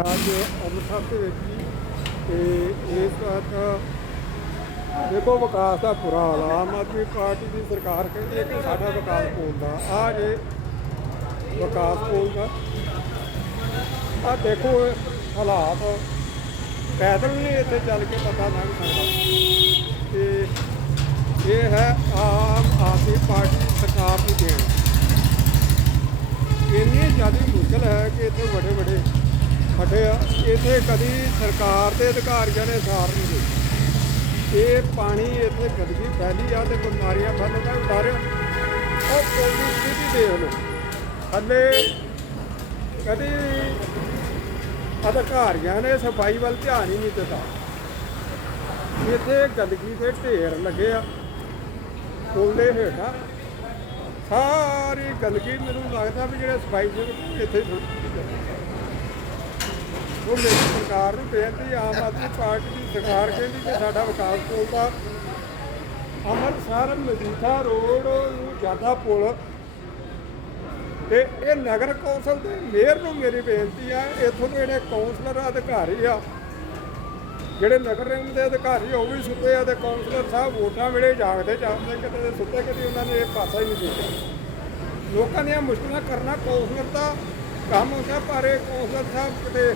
ਅੱਜ ਅੰਮ੍ਰਿਤਸਰ ਦੇ ਵਿੱਚ ਜੀ ਤੇ ਇਸ ਵਾਰ ਦੇਖੋ ਵਿਕਾਸ ਦਾ ਬੁਰਾ ਹਾਲ ਆਮ ਆਦਮੀ ਪਾਰਟੀ ਦੀ ਸਰਕਾਰ ਕਹਿੰਦੀ ਹੈ ਕਿ ਸਾਡਾ ਵਿਕਾਸ ਬੋਲਦਾ ਆ ਜੇ ਵਿਕਾਸ ਬੋਲਦਾ ਆ ਦੇਖੋ ਹਾਲਾਤ। ਪੈਦਲ ਨਹੀਂ ਇੱਥੇ ਚੱਲ ਕੇ ਪਤਾ ਲੰਘ ਸਕਦਾ। ਤੇ ਇਹ ਹੈ ਆਮ ਆਦਮੀ ਪਾਰਟੀ ਸਰਕਾਰ ਦੀ ਦੇਣ। ਇੰਨੀ ਜ਼ਿਆਦਾ ਮੁਸ਼ਕਲ ਹੈ ਕਿ ਇੱਥੇ ਵੱਡੇ ਵੱਡੇ ਖੱਡੇ ਆ, ਇੱਥੇ ਕਦੀ ਸਰਕਾਰ ਦੇ ਅਧਿਕਾਰੀਆਂ ਨੇ ਸਾਰ ਨਹੀਂ ਦਿੱਤੀ। ਇਹ ਪਾਣੀ ਇੱਥੇ ਗੰਦਗੀ ਫੈਲੀ ਆ ਤੇ ਬਿਮਾਰੀਆਂ ਫੈਲਣ ਦਾ ਡਰ ਉਹ ਪੁਲਿਸ ਦੀ ਵੀ ਦੇਖ ਲਓ। ਹੱਲੇ ਕਦੀ ਅਧਿਕਾਰੀਆਂ ਨੇ ਸਫ਼ਾਈ ਵੱਲ ਧਿਆਨ ਹੀ ਨਹੀਂ ਦਿੱਤਾ। ਇੱਥੇ ਗੰਦਗੀ ਦੇ ਢੇਰ ਲੱਗੇ ਆ। ਕੋਲੇ ਦੇ ਹੇਠਾਂ ਸਾਰੀ ਗੰਦਗੀ ਮੈਨੂੰ ਲੱਗਦਾ ਵੀ ਜਿਹੜੇ ਸਫ਼ਾਈ ਸੇਵਕ ਇੱਥੇ ਸੁੱਟ ਉਹ ਮੇਰੀ ਸਰਕਾਰ ਨੂੰ ਬੇਨਤੀ ਆਮ ਆਦਮੀ ਪਾਰਟੀ ਦੀ ਸਰਕਾਰ ਕਹਿੰਦੀ ਕਿ ਸਾਡਾ ਵਿਕਾਸ ਪੁੱਲ ਅੰਮ੍ਰਿਤਸਰ ਮਜੀਠਾ ਰੋਡ ਨੂੰ ਜਾਂਦਾ ਪੁਲ। ਤੇ ਇਹ ਨਗਰ ਕੌਂਸਲ ਦੇ ਮੇਅਰ ਨੂੰ ਮੇਰੀ ਬੇਨਤੀ ਆ ਇੱਥੋਂ ਦੇ ਜਿਹੜੇ ਕੌਂਸਲਰ ਅਧਿਕਾਰੀ ਆ। ਜਿਹੜੇ ਨਗਰ ਨਿਗਮ ਦੇ ਅਧਿਕਾਰੀ ਆ, ਉਹ ਵੀ ਸੁੱਤੇ ਆ ਤੇ ਕੌਂਸਲਰ ਸਾਹਿਬ ਵੋਟਾਂ ਵੇਲੇ ਜਾਗਦੇ ਜਾਗਦੇ ਕਿਤੇ ਸੁੱਤੇ ਕਿਤੇ ਉਹਨਾਂ ਨੇ ਇਹ ਪਾਸਾ ਹੀ ਨਹੀਂ ਦੇਖਿਆ। ਲੋਕਾਂ ਦੀਆਂ ਮੁਸ਼ਕਲਾਂ ਕਰਨਾ ਕੌਂਸਲਰ ਦਾ ਕੰਮ ਹੁੰਦਾ ਪਰ ਇਹ ਕੌਂਸਲਰ ਸਾਹਿਬ ਕਿਤੇ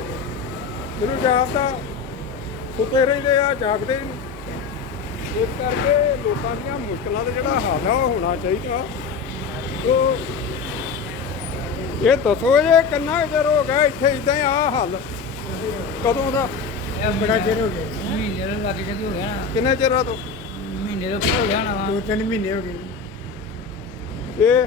ਮੈਨੂੰ ਜਾਪਦਾ ਸੁੱਤੇ ਰਹਿੰਦੇ ਆ ਜਾਗਦੇ ਨਹੀਂ ਇਸ ਕਰਕੇ ਲੋਕਾਂ ਦੀਆਂ ਮੁਸ਼ਕਲਾਂ ਦਾ ਜਿਹੜਾ ਹੱਲ ਆ ਉਹ ਹੋਣਾ ਚਾਹੀਦਾ। ਉਹ ਇਹ ਦੱਸੋ ਇਹ ਕਿੰਨਾ ਚਿਰ ਹੋ ਗਿਆ ਇੱਥੇ ਇਦਾਂ ਆ ਹੱਲ? ਕਦੋਂ ਦਾ? ਬੜਾ ਚਿਰ ਹੋ ਗਿਆ। ਮਹੀਨੇ ਦੇ ਲੱਗ ਕੇ ਹੋ ਗਿਆ ਕਿੰਨੇ ਚਿਰਾਂ ਤੋਂ? ਮਹੀਨੇ ਦੇ ਹੋ ਗਿਆ ਨਾ। ਦੋ ਤਿੰਨ ਮਹੀਨੇ ਹੋ ਗਏ। ਇਹ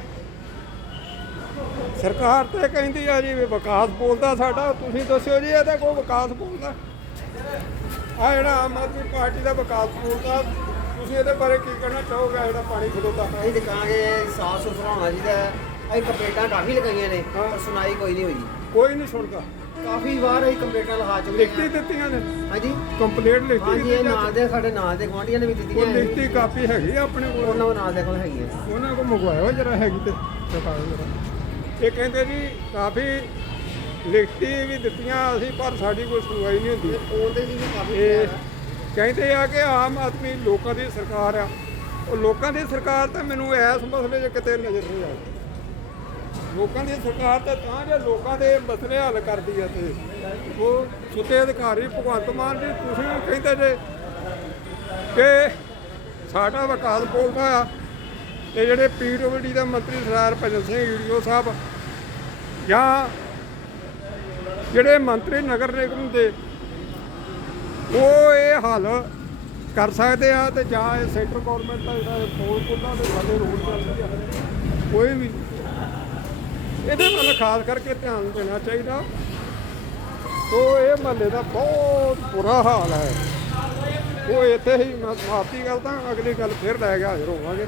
ਸਰਕਾਰ ਤੇ ਕਹਿੰਦੀ ਆ ਜੀ ਵੀ ਵਿਕਾਸ ਬੋਲਦਾ ਸਾਡਾ ਤੁਸੀਂ ਦੱਸਿਓ ਜੀ ਇਹਦਾ ਕੋਈ ਵਿਕਾਸ ਬੋਲਦਾ। ਆ ਜਿਹੜਾ ਆਮ ਆਦਮੀ ਪਾਰਟੀ ਦਾ ਵਿਕਾਸ ਬੋਲਦਾ ਤੁਸੀਂ ਇਹਦੇ ਬਾਰੇ ਕੀ ਕਹਿਣਾ ਚਾਹੋਗੇ? ਜਿਹੜਾ ਪਾਣੀ ਖਲੋਤਾ ਅਸੀਂ ਤਾਂ ਕਹਾਂਗੇ ਸਾਫ਼ ਸੁਥਰਾ ਹੋਣਾ ਚਾਹੀਦਾ ਹੈ। ਅਸੀਂ ਕੰਪਲੇਂਟਾਂ ਕਾਫੀ ਲਗਾਈਆਂ ਨੇ। ਪਰ ਸੁਣਾਈ ਕੋਈ ਨਹੀਂ ਹੋਈ ਕੋਈ ਨਹੀਂ ਸੁਣਦਾ। ਕਾਫੀ ਵਾਰ ਅਸੀਂ ਕੰਪਲੇਂਟਾਂ ਲਗਾ ਚੁੱਕੇ ਲਿਖਤੀ ਦਿੱਤੀਆਂ ਨੇ। ਹਾਂਜੀ। ਕੰਪਲੀਟ ਲਿਖਤੀ ਹਾਂਜੀ ਇਹ ਦਿੱਤੀ ਨਾਲ ਦੇ ਸਾਡੇ ਨਾਲ ਦੇ ਗੁਆਂਢੀਆਂ ਨੇ ਵੀ ਦਿੱਤੀਆਂ ਹੈ। ਲਿਖਤੀ ਕਾਪੀ ਹੈਗੀ ਆਪਣੇ ਕੋਲ। ਉਹਨਾਂ ਦੇ ਨਾਲ ਦੇ ਕੋਲ ਹੈਗੀ ਹੈ ਉਹਨਾਂ ਕੋ ਮੰਗਵਾਇਓ ਜਰਾ ਹੈਗੀ ਤੇ। ਦਿਖਾਓ ਜਰਾ। ਇਹ ਕਹਿੰਦੇ ਜੀ ਕਾਫੀ ਲਿਖਤੀ ਵੀ ਦਿੱਤੀਆਂ ਅਸੀਂ ਪਰ ਸਾਡੀ ਕੋਈ ਸੁਣਵਾਈ ਨਹੀਂ ਹੁੰਦੀ। ਉਹਦੇ ਜੀ ਵੀ ਕਾਫੀ ਇਹ ਕਹਿੰਦੇ ਆ ਕਿ ਆਮ ਆਦਮੀ ਲੋਕਾਂ ਦੀ ਸਰਕਾਰ ਆ। ਉਹ ਲੋਕਾਂ ਦੀ ਸਰਕਾਰ ਤਾਂ ਮੈਨੂੰ ਇਸ ਮਸਲੇ 'ਚ ਕਿਤੇ ਨਜ਼ਰ ਨਹੀਂ ਆਉਂਦੀ। ਲੋਕਾਂ ਦੀ ਸਰਕਾਰ ਤਾਂ ਤਾਂ ਜੇ ਲੋਕਾਂ ਦੇ ਮਸਲੇ ਹੱਲ ਕਰਦੀ ਆ ਤੇ ਉਹ ਸੁੱਤੇ ਅਧਿਕਾਰੀ ਭਗਵੰਤ ਮਾਨ ਜੀ ਤੁਸੀਂ ਕਹਿੰਦੇ ਜੇ ਕਿ ਸਾਡਾ ਵਿਕਾਸ ਬੋਲਦਾ ਆ। ਤੇ ਜਿਹੜੇ ਪੀਡਬਲਡੀ ਦਾ ਮੰਤਰੀ ਸਰਦਾਰ ਭਜਨ ਸਿੰਘ ਈਡੀਓ ਸਾਹਿਬ ਜਾਂ ਜਿਹੜੇ ਮੰਤਰੀ ਨਗਰ ਨਿਗਮ ਦੇ, ਉਹ ਇਹ ਹੱਲ ਕਰ ਸਕਦੇ ਆ ਤੇ ਜਾਂ ਇਹ ਸੈਂਟਰ ਗਵਰਨਮੈਂਟ ਦਾ ਜਿਹੜਾ ਪੋਲ ਪੁੱਲਾਂ ਦੇ ਸਾਡੇ ਰੋਡ ਚੱਲਦੀ ਆ, ਕੋਈ ਵੀ। ਇਹਦੇ ਵੱਲ ਖਾਸ ਕਰਕੇ ਧਿਆਨ ਦੇਣਾ ਚਾਹੀਦਾ। ਤੋ ਇਹ ਮਹੱਲੇ ਦਾ ਬਹੁਤ ਬੁਰਾ ਹਾਲ ਹੈ। ਉਹ ਇੱਥੇ ਹੀ ਮੈਂ ਸਮਾਪਤੀ ਗੱਲ ਤਾਂ ਅਗਲੀ ਗੱਲ ਫਿਰ ਲੈ ਕੇ ਹਾਜ਼ਰ ਹੋਵਾਂਗੇ।